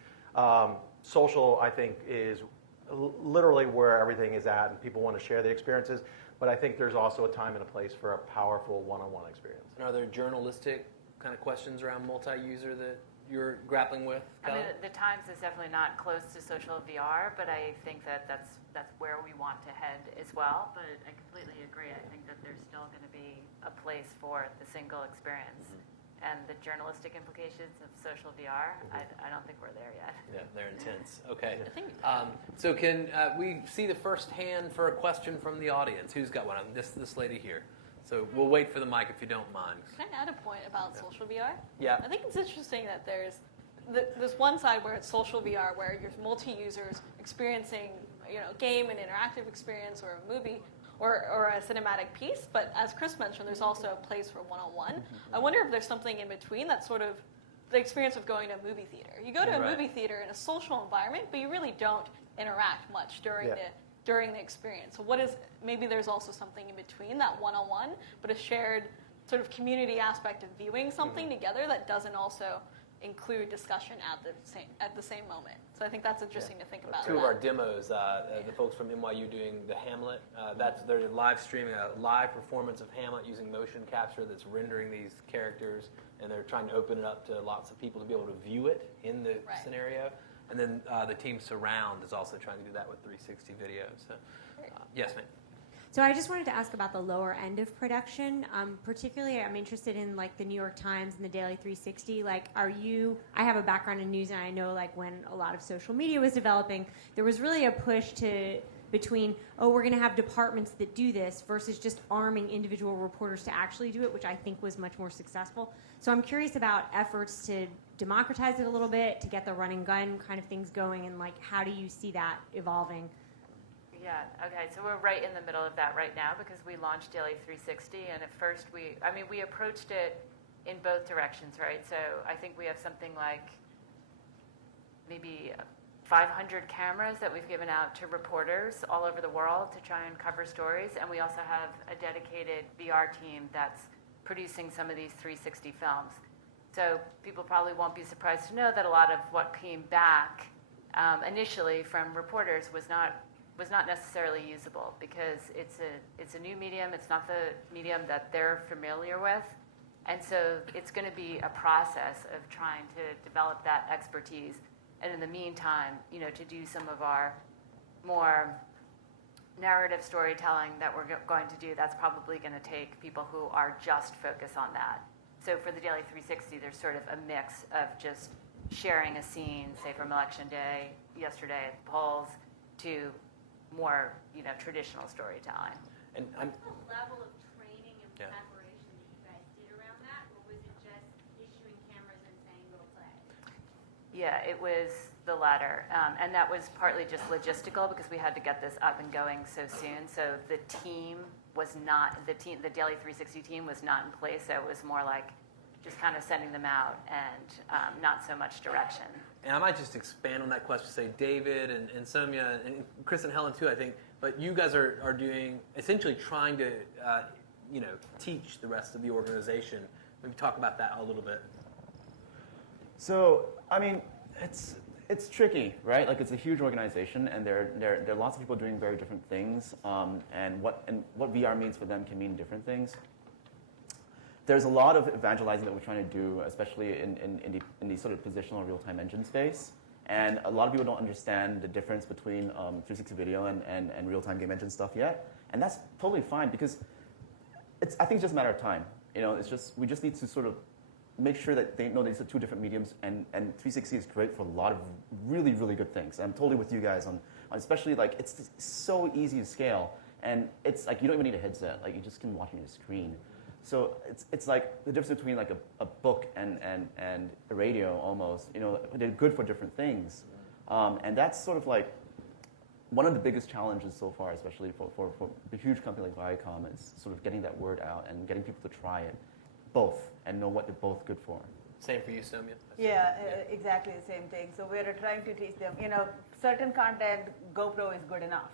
social, I think, is literally where everything is at, and people want to share the experiences. But I think there's also a time and a place for a powerful one-on-one experience. And are there journalistic kind of questions around multi-user that you're grappling with? The Times is definitely not close to social VR, but I think that's where we want to head as well. But I completely agree. I think that there's still going to be a place for the single experience. And the journalistic implications of social VR, I don't think we're there yet. Yeah, they're intense. Okay. So can we see the first hand for a question from the audience? Who's got one? This lady here. So we'll wait for the mic if you don't mind. Can I add a point about social VR? Yeah. I think it's interesting that there's one side where it's social VR, where you're multi-users experiencing, game and interactive experience or a movie or a cinematic piece. But as Chris mentioned, there's also a place for one-on-one. I wonder if there's something in between that's sort of the experience of going to a movie theater. You go to a movie theater in a social environment, but you really don't interact much during the experience. So maybe there's also something in between that one-on-one, but a shared sort of community aspect of viewing something together that doesn't also include discussion at the same moment. So I think that's interesting to think about. Two of our demos, the folks from NYU doing the Hamlet, they're live streaming a live performance of Hamlet using motion capture that's rendering these characters, and they're trying to open it up to lots of people to be able to view it in the scenario. And then the team Surround is also trying to do that with 360 video. So, yes, ma'am. So I just wanted to ask about the lower end of production. Particularly, I'm interested in like the New York Times and the Daily 360. Like, I have a background in news, and I know like when a lot of social media was developing, there was really a push between, we're going to have departments that do this versus just arming individual reporters to actually do it, which I think was much more successful. So I'm curious about efforts to democratize it a little bit, to get the run and gun kind of things going, and like how do you see that evolving? Yeah, okay, so we're right in the middle of that right now because we launched Daily 360, and at first we approached it in both directions, right? So I think we have something like maybe 500 cameras that we've given out to reporters all over the world to try and cover stories, and we also have a dedicated VR team that's producing some of these 360 films. So people probably won't be surprised to know that a lot of what came back initially from reporters was not necessarily usable because it's a new medium. It's not the medium that they're familiar with. And so it's going to be a process of trying to develop that expertise. And in the meantime, to do some of our more narrative storytelling that we're going to do, that's probably going to take people who are just focused on that. So for the Daily 360, there's sort of a mix of just sharing a scene, say from Election Day, yesterday at the polls, to more, traditional storytelling. And what's the level of training and preparation that you guys did around that, or was it just issuing cameras and saying go play? Yeah, it was the latter, and that was partly just logistical because we had to get this up and going so soon. So the team was not the Daily 360 team was not in place. So it was more like just kind of sending them out and not so much direction. And I might just expand on that question, say David and Sowmya and Chris and Helen too, I think. But you guys are doing, essentially trying to, teach the rest of the organization. Maybe talk about that a little bit. So, I mean, it's tricky, right? Like, it's a huge organization, and there are lots of people doing very different things, and what VR means for them can mean different things. There's a lot of evangelizing that we're trying to do, especially in the sort of positional real-time engine space. And a lot of people don't understand the difference between 360 video and real-time game engine stuff yet. And that's totally fine because I think it's just a matter of time. We just need to sort of make sure that they know these are two different mediums, and 360 is great for a lot of really, really good things. And I'm totally with you guys on especially, like, it's so easy to scale. And it's like you don't even need a headset. Like, you just can watch it on your screen. So it's like the difference between like a book and a radio almost. They're good for different things, and that's sort of like one of the biggest challenges so far, especially for a huge company like Viacom, is sort of getting that word out and getting people to try it, both, and know what they're both good for. Same for you, Sowmya? Yeah, exactly the same thing. So we're trying to teach them, certain content, GoPro is good enough.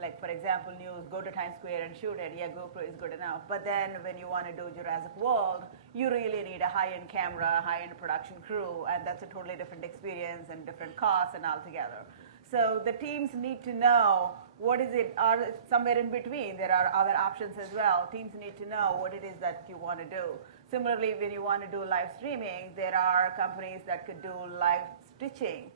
Like, for example, news, go to Times Square and shoot it. Yeah, GoPro is good enough. But then when you want to do Jurassic World, you really need a high-end camera, high-end production crew, and that's a totally different experience and different costs and all together. So the teams need to know what is it, or somewhere in between. There are other options as well. Teams need to know what it is that you want to do. Similarly, when you want to do live streaming, there are companies that could do live stitching.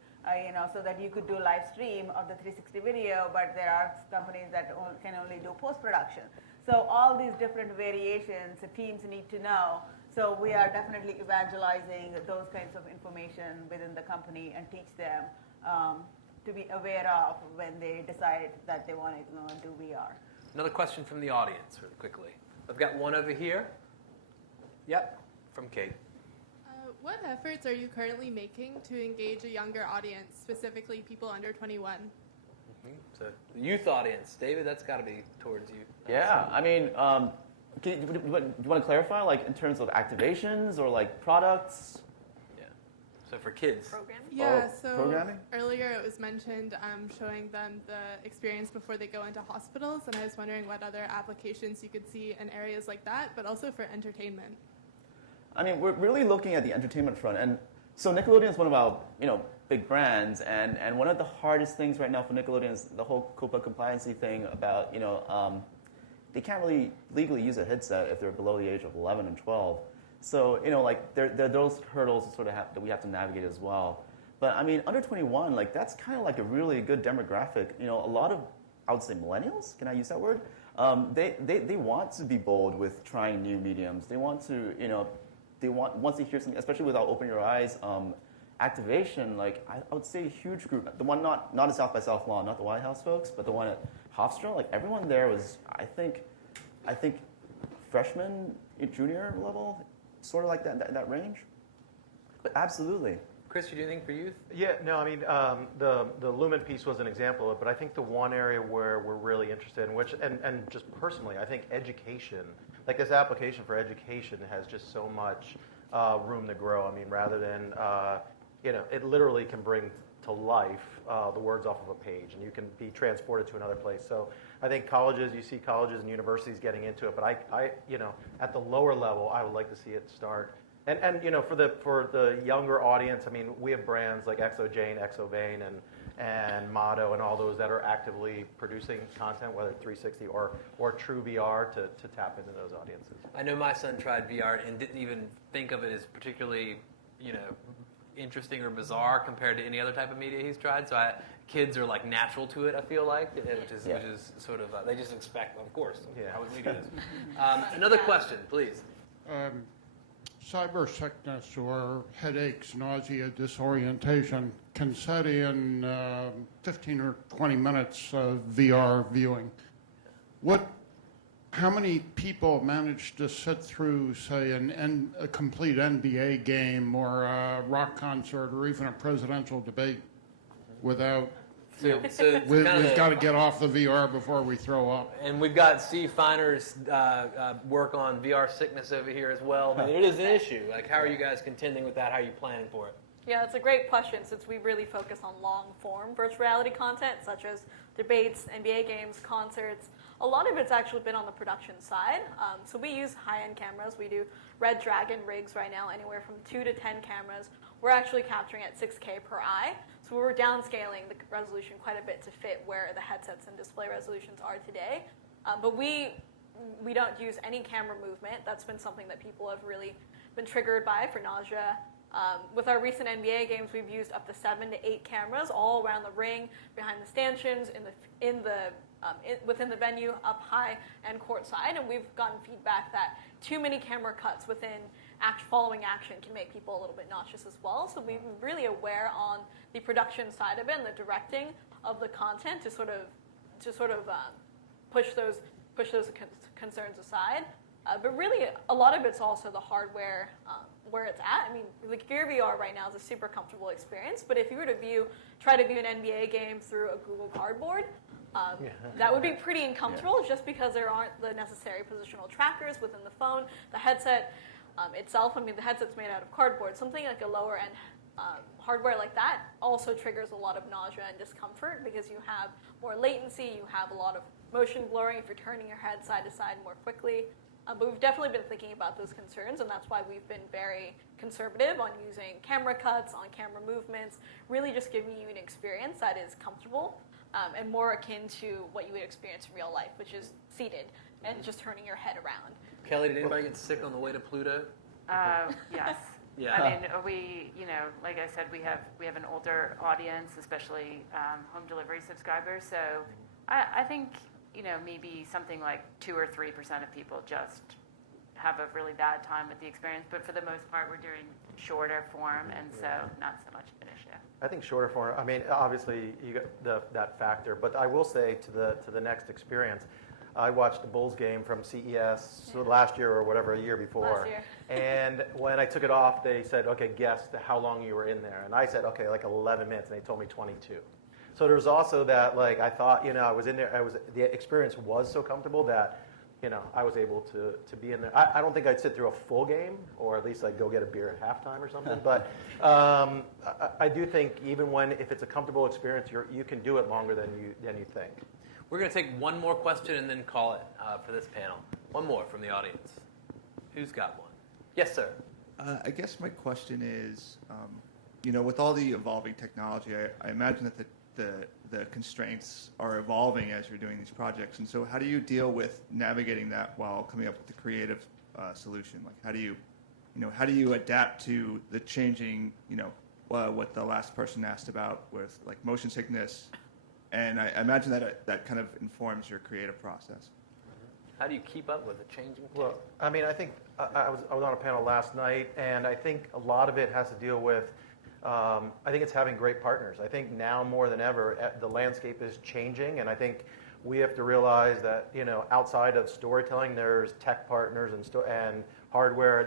So that you could do live stream of the 360 video, but there are companies that can only do post-production. So all these different variations, the teams need to know. So we are definitely evangelizing those kinds of information within the company and teach them to be aware of when they decide that they want to do VR. Another question from the audience, really quickly. I've got one over here. Yep, from Kate. What efforts are you currently making to engage a younger audience, specifically people under 21? So, the youth audience. David, that's got to be towards you. Yeah, I mean, do you want to clarify, like, in terms of activations or, like, products? Yeah. So, for kids. Programming? Yeah, so programming? Earlier it was mentioned showing them the experience before they go into hospitals, and I was wondering what other applications you could see in areas like that, but also for entertainment. I mean, we're really looking at the entertainment front, and So Nickelodeon is one of our, big brands, and one of the hardest things right now for Nickelodeon is the whole COPPA compliancy thing about, they can't really legally use a headset if they're below the age of 11 and 12. So, there are those hurdles that we have to navigate as well. But I mean, under 21, that's kind of like a really good demographic. A lot of, I would say, millennials. Can I use that word? They want to be bold with trying new mediums. They want to, once they hear something, especially with our Open Your Eyes activation, I would say a huge group. The one not at South by Southlawn, not the White House folks, but the one at Hofstra. Everyone there was, I think, freshman, junior level, sort of like that range. But absolutely. Chris, you do anything for youth? Yeah, no, I mean, the Lumen piece was an example of it, but I think the one area where we're really interested in, which, and just personally, I think education, this application for education has just so much room to grow. I mean, rather than, it literally can bring to life the words off of a page, and you can be transported to another place. So I think you see colleges and universities getting into it, but I at the lower level, I would like to see it start. And for the younger audience, I mean, we have brands like ExoJane, ExoVein, and Motto, and all those that are actively producing content, whether 360 or true VR, to tap into those audiences. I know my son tried VR and didn't even think of it as particularly, interesting or bizarre compared to any other type of media he's tried. So kids are natural to it, I feel like, which is sort of, they just expect, of course, how would we do this? Another question, please. Cyber sickness or headaches, nausea, disorientation can set in 15 or 20 minutes of VR viewing. How many people manage to sit through, say, a complete NBA game or a rock concert or even a presidential debate without... We've got to get off the VR before we throw up. And we've got Steve Finer's work on VR sickness over here as well. I mean, it is an issue. How are you guys contending with that? How are you planning for it? Yeah, it's a great question since we really focus on long-form virtual reality content, such as debates, NBA games, concerts. A lot of it's actually been on the production side. So we use high-end cameras. We do Red Dragon rigs right now, anywhere from 2 to 10 cameras. We're actually capturing at 6K per eye. So we're downscaling the resolution quite a bit to fit where the headsets and display resolutions are today. But we don't use any camera movement. That's been something that people have really been triggered by for nausea. With our recent NBA games, we've used up to 7 to 8 cameras all around the ring, behind the stanchions, within the venue, up high and courtside, and we've gotten feedback that too many camera cuts within following action can make people a little bit nauseous as well. So we've been really aware on the production side of it and the directing of the content to sort of push those concerns aside. But really, a lot of it's also the hardware where it's at. I mean, Gear VR right now is a super comfortable experience, but if you were to try to view an NBA game through a Google Cardboard, that would be pretty uncomfortable just because there aren't the necessary positional trackers within the phone. The headset itself, I mean, the headset's made out of cardboard. Something like a lower-end hardware like that also triggers a lot of nausea and discomfort because you have more latency, you have a lot of motion blurring if you're turning your head side to side more quickly. But we've definitely been thinking about those concerns, and that's why we've been very conservative on using camera cuts, on camera movements, really just giving you an experience that is comfortable and more akin to what you would experience in real life, which is seated and just turning your head around. Kelly, did anybody get sick on the way to Pluto? Yes. Yeah. I mean, we, like I said, we have an older audience, especially home delivery subscribers. So I think, maybe something like 2 or 3% of people just have a really bad time with the experience. But for the most part, we're doing shorter form, and so not so much of an issue. I think shorter form, I mean, obviously you got that factor, but I will say to the next experience, I watched the Bulls game from CES last year or whatever, a year before. Last year. And when I took it off, they said, okay, guess how long you were in there. And I said, okay, like 11 minutes, and they told me 22. So there's also that, I thought, I was in there, the experience was so comfortable that, I was able to be in there. I don't think I'd sit through a full game, or at least I'd go get a beer at halftime or something. But I do think even if it's a comfortable experience, you can do it longer than you think. We're going to take one more question and then call it for this panel. One more from the audience. Who's got one? Yes, sir. I guess my question is, with all the evolving technology, I imagine that the constraints are evolving as you're doing these projects. And so how do you deal with navigating that while coming up with a creative solution? Like how do you adapt to the changing, what the last person asked about with like motion sickness? And I imagine that kind of informs your creative process. How do you keep up with the changing? Well, I mean, I think I was on a panel last night, and I think a lot of it has to deal with, I think it's having great partners. I think now more than ever, the landscape is changing, and I think we have to realize that, outside of storytelling, there's tech partners and hardware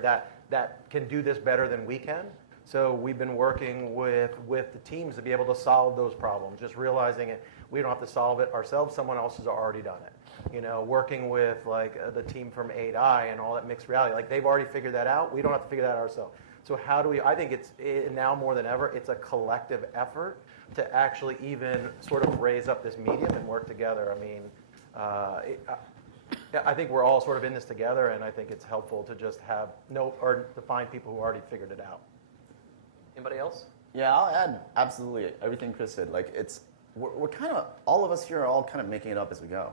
that can do this better than we can. So we've been working with the teams to be able to solve those problems, just realizing it. We don't have to solve it ourselves. Someone else has already done it. Working with the team from 8i and all that mixed reality, like they've already figured that out. We don't have to figure that out ourselves. So how do we? I think it's now more than ever, it's a collective effort to actually even sort of raise up this medium and work together. I mean, I think we're all sort of in this together, and I think it's helpful to just to find people who already figured it out. Anybody else? Yeah, I'll add absolutely everything Chris said. Like we're kind of, all of us here are all kind of making it up as we go,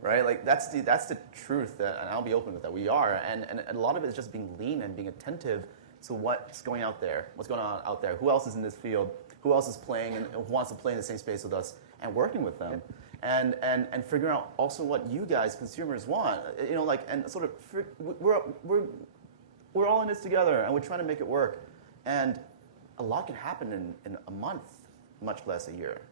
right? Like that's the truth, and I'll be open with that. We are, and a lot of it is just being lean and being attentive to what's going out there, what's going on out there, who else is in this field, who else is playing and wants to play in the same space with us, and working with them, and figuring out also what you guys, consumers, want. And sort of we're all in this together, and we're trying to make it work, and a lot can happen in a month, much less a year.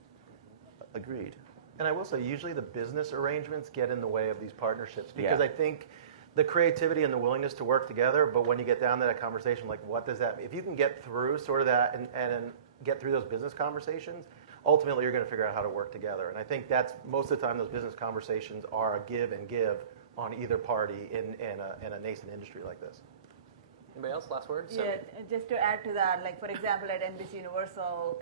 Agreed. And I will say, usually the business arrangements get in the way of these partnerships because I think the creativity and the willingness to work together, but when you get down to that conversation, like what does that mean? If you can get through sort of that and get through those business conversations, ultimately you're going to figure out how to work together. And I think that's most of the time those business conversations are a give and give on either party in a nascent industry like this. Anybody else? Last word? Yeah, just to add to that, like for example at NBCUniversal,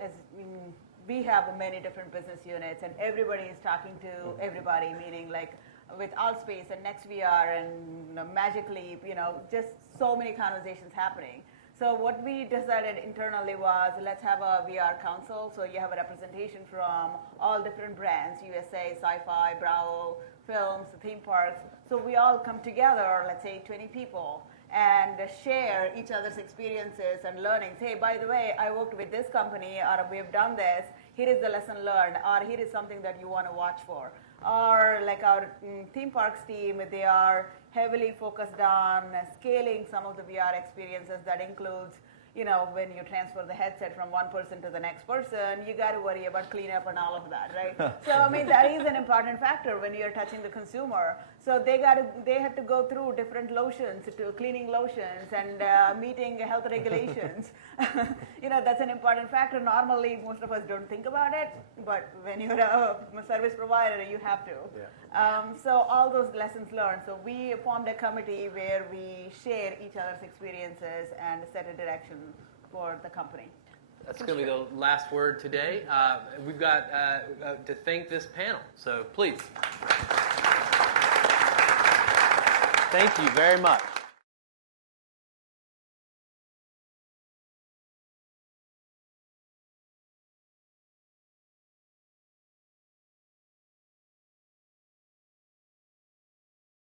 we have many different business units, and everybody is talking to everybody, meaning like with Altspace and NextVR and Magic Leap, just so many conversations happening. So what we decided internally was, let's have a VR council, so you have a representation from all different brands, USA, Sci-Fi, Bravo, films, theme parks. So we all come together, let's say 20 people, and share each other's experiences and learnings. Hey, by the way, I worked with this company, or we have done this. Here is the lesson learned, or here is something that you want to watch for. Or like our theme parks team, they are heavily focused on scaling some of the VR experiences. That includes, when you transfer the headset from one person to the next person, you got to worry about cleanup and all of that, right? So I mean, that is an important factor when you're touching the consumer. So they had to go through different lotions, cleaning lotions, and meeting health regulations. That's an important factor. Normally, most of us don't think about it, but when you're a service provider, you have to. Yeah. So all those lessons learned. So we formed a committee where we share each other's experiences and set a direction for the company. That's going to be the last word today. We've got to thank this panel. So please. Thank you very much.